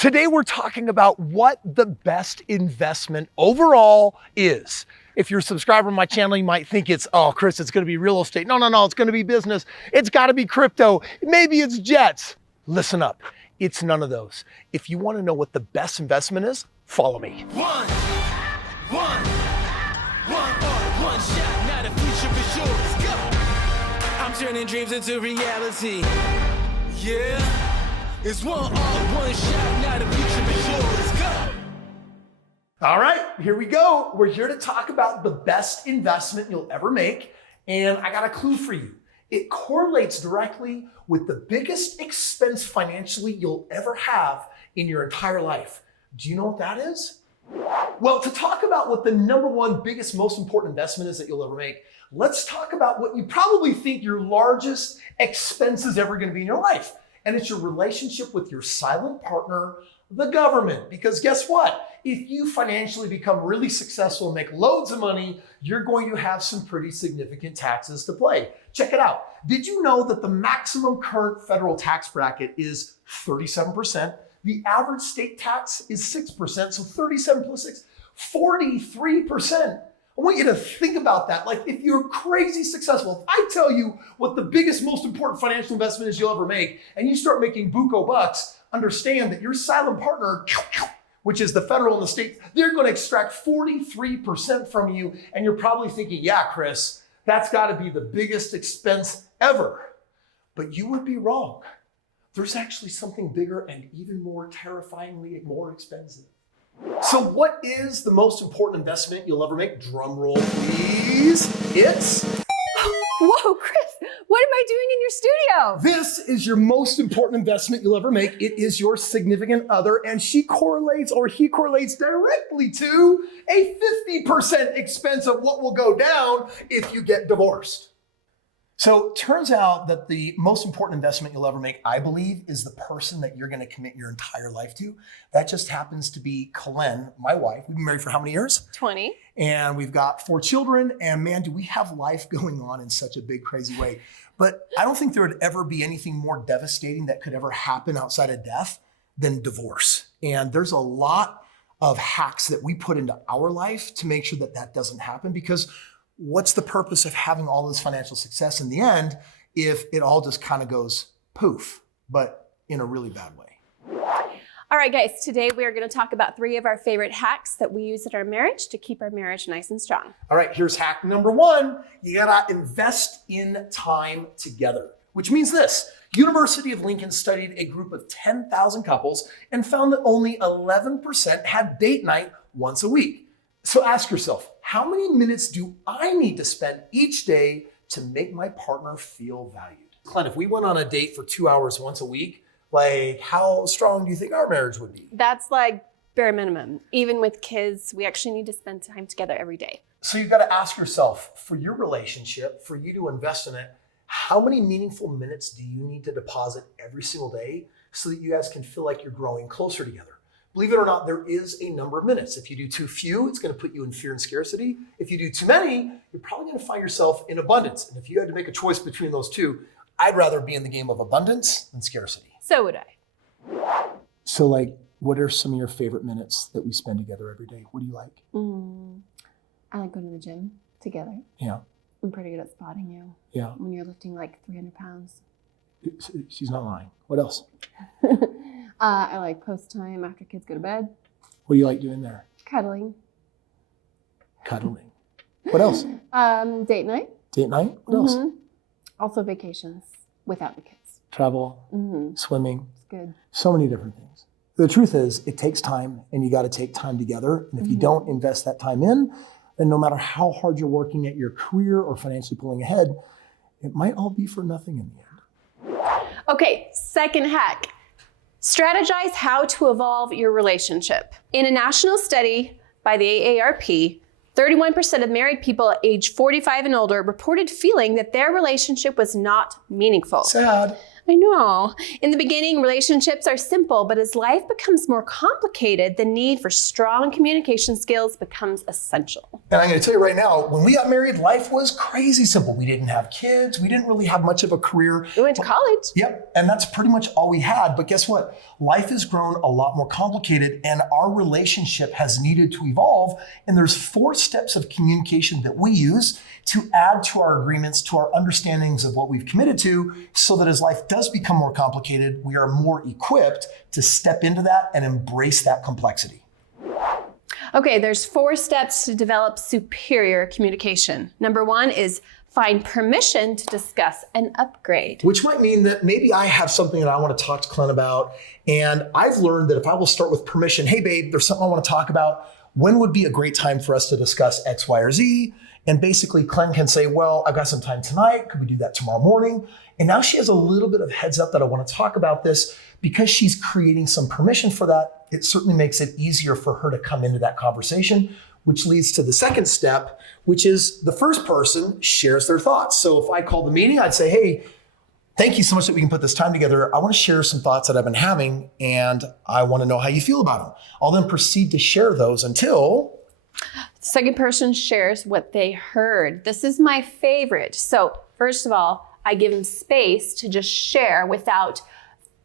Today we're talking about what the best investment overall is. If you're a subscriber to my channel, you might think it's, oh, Kris, it's gonna be real estate. No, it's gonna be business. It's gotta be crypto. Maybe it's jets. Listen up, it's none of those. If you wanna know what the best investment is, follow me. One shot, now the future is yours. Go! I'm turning dreams into reality. Yeah. It's one shot, now the future is yours. Go! All right, here we go. We're here to talk about the best investment you'll ever make. And I got a clue for you. It correlates directly with the biggest expense financially you'll ever have in your entire life. Do you know what that is? Well, to talk about what the number one biggest, most important investment is that you'll ever make, let's talk about what you probably think your largest expense is ever gonna be in your life. And it's your relationship with your silent partner, the government. Because guess what? If you financially become really successful and make loads of money, you're going to have some pretty significant taxes to pay. Check it out. Did you know that the maximum current federal tax bracket is 37%? The average state tax is 6%, so 37 plus 6, 43%. I want you to think about that. Like, if you're crazy successful, if I tell you what the biggest, most important financial investment is you'll ever make, and you start making buco bucks, understand that your silent partner, which is the federal and the state, they're going to extract 43% from you. And you're probably thinking, yeah, Kris, that's got to be the biggest expense ever. But you would be wrong. There's actually something bigger and even more terrifyingly more expensive. So what is the most important investment you'll ever make? Drum roll, please. It's... Whoa, Kris, what am I doing in your studio? This is your most important investment you'll ever make. It is your significant other, and she correlates or he correlates directly to a 50% expense of what will go down if you get divorced. So it turns out that the most important investment you'll ever make, I believe, is the person that you're going to commit your entire life to. That just happens to be Colleen, my wife. We've been married for how many years? 20. And we've got 4 children. And man, do we have life going on in such a big, crazy way. But I don't think there would ever be anything more devastating that could ever happen outside of death than divorce. And there's a lot of hacks that we put into our life to make sure that that doesn't happen, because what's the purpose of having all this financial success in the end if it all just kind of goes poof, but in a really bad way? All right, guys, today we are going to talk about 3 of our favorite hacks that we use in our marriage to keep our marriage nice and strong. All right, here's hack number 1. You gotta invest in time together, which means this. University of Lincoln studied a group of 10,000 couples and found that only 11% had date night once a week. So ask yourself, how many minutes do I need to spend each day to make my partner feel valued? Glenn, if we went on a date for 2 hours once a week, like how strong do you think our marriage would be? That's like bare minimum. Even with kids, we actually need to spend time together every day. So you gotta ask yourself, for your relationship, for you to invest in it, how many meaningful minutes do you need to deposit every single day so that you guys can feel like you're growing closer together? Believe it or not, there is a number of minutes. If you do too few, it's going to put you in fear and scarcity. If you do too many, you're probably going to find yourself in abundance. And if you had to make a choice between those two, I'd rather be in the game of abundance than scarcity. So would I. So like, what are some of your favorite minutes that we spend together every day? What do you like? I like going to the gym together. Yeah. I'm pretty good at spotting you. Yeah. When you're lifting like 300 pounds. She's not lying. What else? I like post time after kids go to bed. What do you like doing there? Cuddling. Cuddling. What else? Date night. Date night? What else? Also vacations without the kids. Travel, swimming. It's good. So many different things. The truth is, it takes time, and you got to take time together. And if you don't invest that time in, then no matter how hard you're working at your career or financially pulling ahead, it might all be for nothing in the end. Okay, second hack. Strategize how to evolve your relationship. In a national study by the AARP, 31% of married people age 45 and older reported feeling that their relationship was not meaningful. Sad. I know. In the beginning, relationships are simple, but as life becomes more complicated, the need for strong communication skills becomes essential. And I'm going to tell you right now, when we got married, life was crazy simple. We didn't have kids. We didn't really have much of a career. We went to college. Yep. And that's pretty much all we had. But guess what? Life has grown a lot more complicated and our relationship has needed to evolve. And there's 4 steps of communication that we use to add to our agreements, to our understandings of what we've committed to, so that as life does become more complicated, we are more equipped to step into that and embrace that complexity. Okay, there's 4 steps to develop superior communication. Number 1 is find permission to discuss an upgrade. Which might mean that maybe I have something that I want to talk to Clint about. And I've learned that if I will start with permission, hey babe, there's something I want to talk about. When would be a great time for us to discuss X, Y, or Z? And basically Clint can say, well, I've got some time tonight. Could we do that tomorrow morning? And now she has a little bit of heads up that I want to talk about this. Because she's creating some permission for that, it certainly makes it easier for her to come into that conversation, which leads to the second step, which is the first person shares their thoughts. So if I call the meeting, I'd say, hey, thank you so much that we can put this time together. I want to share some thoughts that I've been having, and I want to know how you feel about them. I'll then proceed to share those until The second person shares what they heard. This is my favorite. So first of all, I give them space to just share without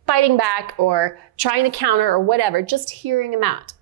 fighting back or trying to counter or whatever, just hearing them out.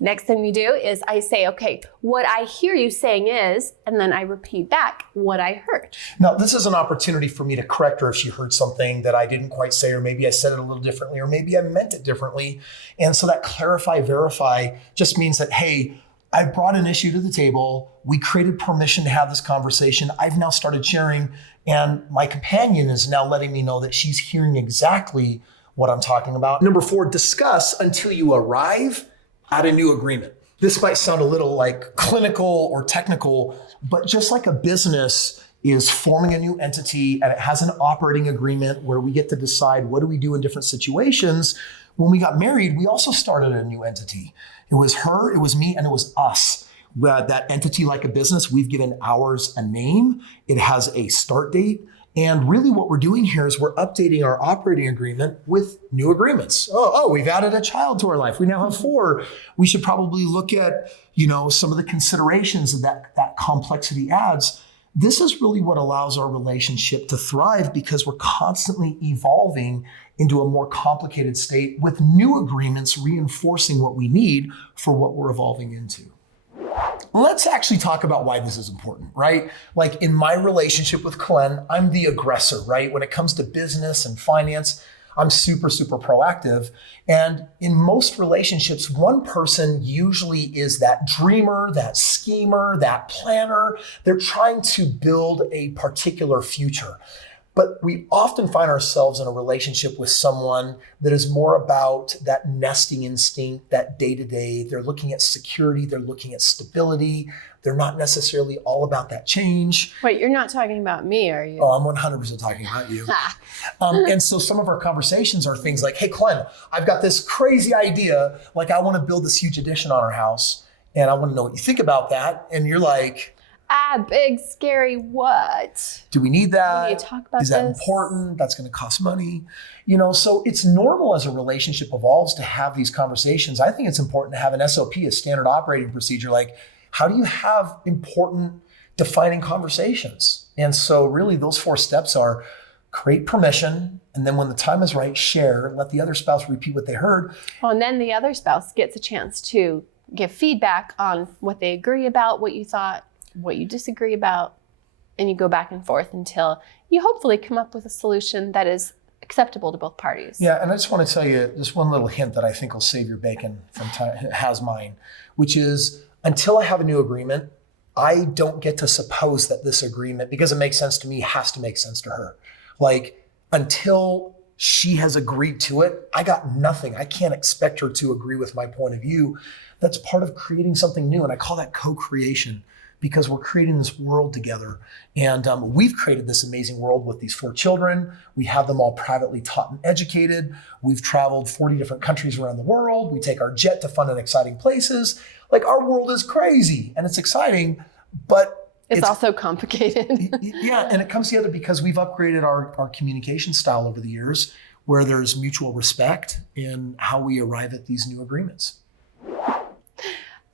Next thing we do is I say, okay, what I hear you saying is, and then I repeat back what I heard. Now, this is an opportunity for me to correct her if she heard something that I didn't quite say, or maybe I said it a little differently, or maybe I meant it differently. And so that clarify, verify just means that, hey, I brought an issue to the table. We created permission to have this conversation. I've now started sharing, and my companion is now letting me know that she's hearing exactly what I'm talking about. Number 4, discuss until you arrive at a new agreement. This might sound a little like clinical or technical, but just like a business is forming a new entity and it has an operating agreement where we get to decide what do we do in different situations. When we got married, we also started a new entity. It was her, it was me, and it was us. That entity, like a business, we've given ours a name. It has a start date. And really what we're doing here is we're updating our operating agreement with new agreements. Oh, we've added a child to our life. We now have 4. We should probably look at, some of the considerations that complexity adds. This is really what allows our relationship to thrive because we're constantly evolving into a more complicated state with new agreements reinforcing what we need for what we're evolving into. Let's actually talk about why this is important, right? Like in my relationship with Glenn, I'm the aggressor, right? When it comes to business and finance, I'm super, super proactive. And in most relationships, one person usually is that dreamer, that schemer, that planner. They're trying to build a particular future. But we often find ourselves in a relationship with someone that is more about that nesting instinct, that day-to-day. They're looking at security, they're looking at stability. They're not necessarily all about that change. Wait, you're not talking about me, are you? Oh, I'm 100% talking about you. And so some of our conversations are things like, hey, Glenn, I've got this crazy idea. Like I want to build this huge addition on our house. And I want to know what you think about that. And you're like, big, scary what? Do we need that? We need to talk about Is that this? important? That's going to cost money. So it's normal as a relationship evolves to have these conversations. I think it's important to have an SOP, a standard operating procedure. Like, how do you have important defining conversations? And so really those 4 steps are create permission. And then when the time is right, share, let the other spouse repeat what they heard. Well, and then the other spouse gets a chance to give feedback on what they agree about, what you thought, what you disagree about, and you go back and forth until you hopefully come up with a solution that is acceptable to both parties. Yeah, and I just want to tell you just one little hint that I think will save your bacon from time, has mine, which is until I have a new agreement, I don't get to suppose that this agreement, because it makes sense to me, has to make sense to her. Like until she has agreed to it, I got nothing. I can't expect her to agree with my point of view. That's part of creating something new. And I call that co-creation, because we're creating this world together. And we've created this amazing world with these 4 children. We have them all privately taught and educated. We've traveled 40 different countries around the world. We take our jet to fun and exciting places. Like our world is crazy and it's exciting, but It's also complicated. Yeah, and it comes together because we've upgraded our communication style over the years, where there's mutual respect in how we arrive at these new agreements.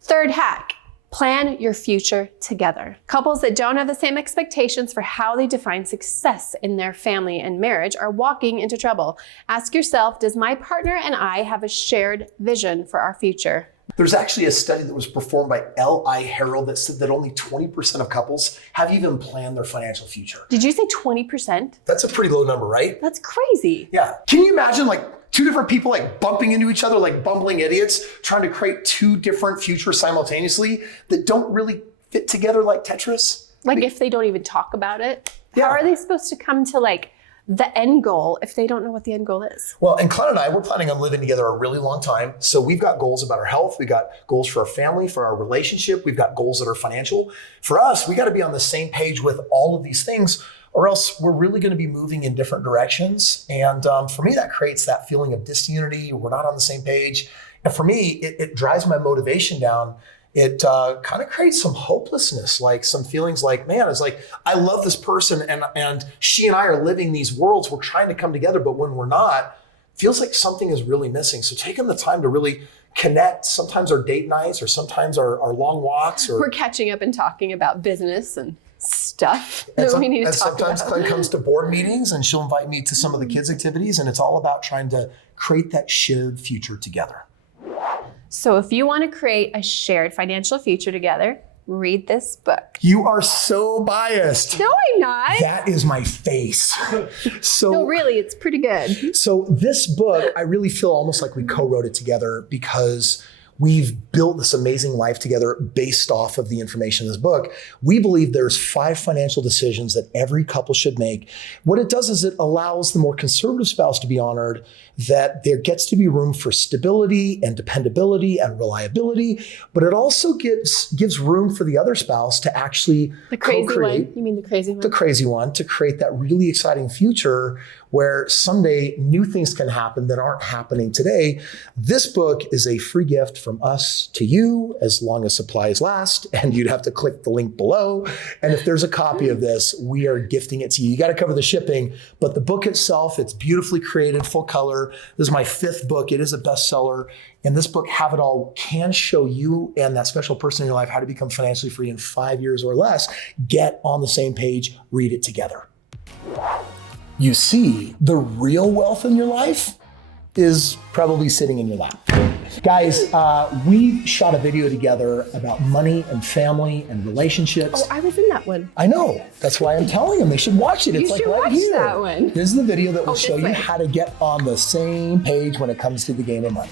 Third hack, plan your future together. Couples that don't have the same expectations for how they define success in their family and marriage are walking into trouble. Ask yourself, does my partner and I have a shared vision for our future? There's actually a study that was performed by L.I. Harold that said that only 20% of couples have even planned their financial future. Did you say 20%? That's a pretty low number, right? That's crazy. Yeah. Can you imagine like two different people like bumping into each other like bumbling idiots, trying to create two different futures simultaneously that don't really fit together like Tetris? Like if they don't even talk about it, Yeah. how are they supposed to come to like the end goal if they don't know what the end goal is? Well, and Glenn and I, we're planning on living together a really long time. So we've got goals about our health. We've got goals for our family, for our relationship. We've got goals that are financial. For us, we got to be on the same page with all of these things, or else we're really going to be moving in different directions. And for me, that creates that feeling of disunity. We're not on the same page. And for me, it drives my motivation down. It kind of creates some hopelessness, like some feelings like, man, it's like, I love this person and she and I are living these worlds. We're trying to come together, but when we're not, it feels like something is really missing. So taking the time to really connect, sometimes our date nights or sometimes our long walks. We're catching up and talking about business and stuff that we need to talk about. Sometimes Glenn comes to board meetings and she'll invite me to some of the kids' activities, and it's all about trying to create that shared future together. So if you want to create a shared financial future together, read this book. You are so biased. No, I'm not. That is my face. So No, really, it's pretty good. So this book, I really feel almost like we co-wrote it together because we've built this amazing life together based off of the information in this book. We believe there's 5 financial decisions that every couple should make. What it does is it allows the more conservative spouse to be honored, that there gets to be room for stability and dependability and reliability, but it also gives room for the other spouse to actually The crazy co-create. one. You mean the crazy one? The crazy one, to create that really exciting future where someday new things can happen that aren't happening today. This book is a free gift from us to you as long as supplies last, and you'd have to click the link below. And if there's a copy of this, we are gifting it to you. You got to cover the shipping, but the book itself, it's beautifully created, full color. This is my 5th book. It is a bestseller. And this book, Have It All, can show you and that special person in your life how to become financially free in 5 years or less. Get on the same page, read it together. You see, the real wealth in your life is probably sitting in your lap. Guys, we shot a video together about money and family and relationships. Oh, I was in that one. I know. That's why I'm telling them they should watch it. It's You like should right watch here. that one. This is the video that will this show you way. how to get on the same page when it comes to the game of money.